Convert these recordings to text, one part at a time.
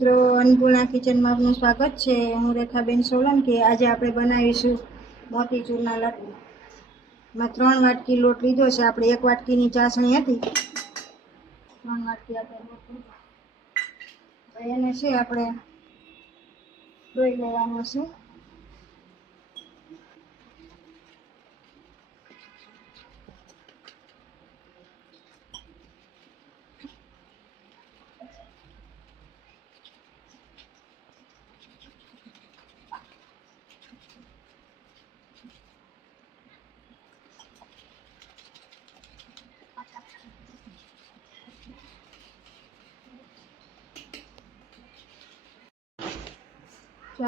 મિત્રો અન્નપૂર્ણા કિચનમાં આપનું સ્વાગત છે। હું રેખાબેન સોલંકી। આજે આપણે બનાવીશું મોતીચૂરના લડ્ડુ। માં 3 વાટકી લોટ લીધો છે આપણે। 1 વાટકીની ચાસણી હતી, 3 વાટકી આપણે લોટ લીધો। એને છે આપણે દોઈ લેવાનો છે।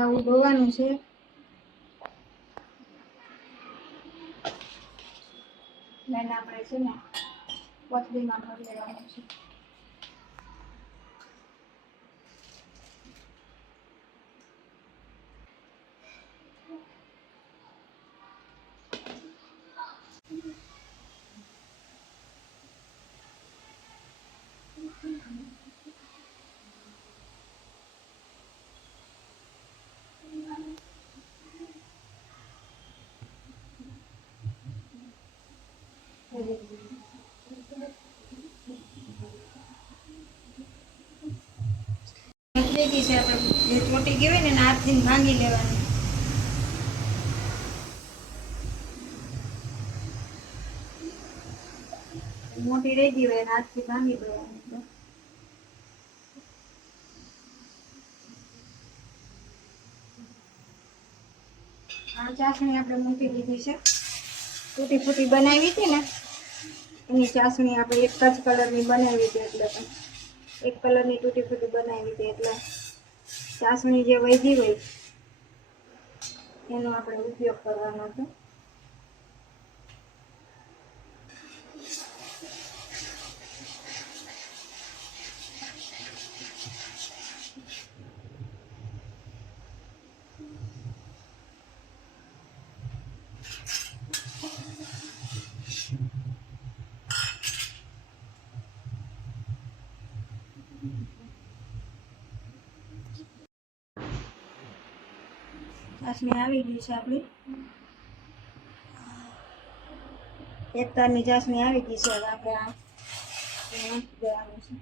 આવું ધોવાનું છે। એને આપણે છે ને પતલીમાં ભરી લેવાનું છે। ભેગી છે આપણે જે ચોટી ગઈ હોય ને એને હાથથી ભાંગી લેવાની। મોટી રહી ગઈ હોય એને હાથથી ભાંગી દેવાની। આ ચાસણી આપણે મૂકી દીધી છે। તૂટી ફૂટી બનાવી હતી ને એની ચાસણી આપણે એક જ કલરની બનાવી હતી, એટલે એક કલરની તૂટી ફૂટી બનાવી હતી, એટલે ચાસણી જે વધી હોય એનો આપણે ઉપયોગ કરવાનો છે। ચાસણી આવી ગઈ છે આપણી, એક તારની ચાસણી આવી ગઈ છે। હવે આપણે આ નાખી દેવાનું છે।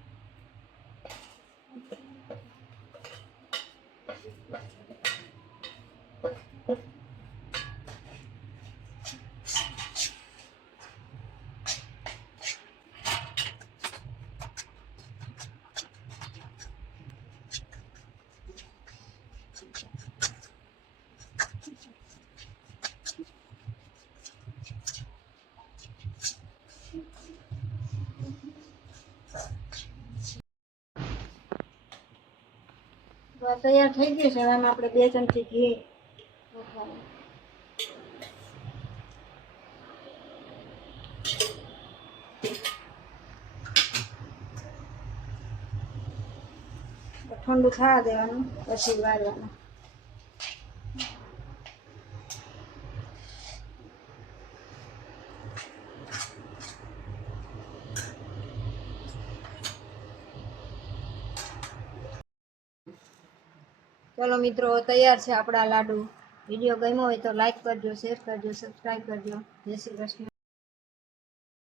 તૈયાર થઈ ગયું છે। એમાં આપણે 2 ચમચી ઘી નાખવાનું। ઠંડુ થવા દેવાનું, પછી વાળવાનું। ચલો મિત્રો, તૈયાર છે આપણા લાડુ। વિડીયો ગમ્યો હોય તો લાઈક કરજો, શેર કરજો, સબસ્ક્રાઈબ કરજો। જય શ્રી કૃષ્ણ।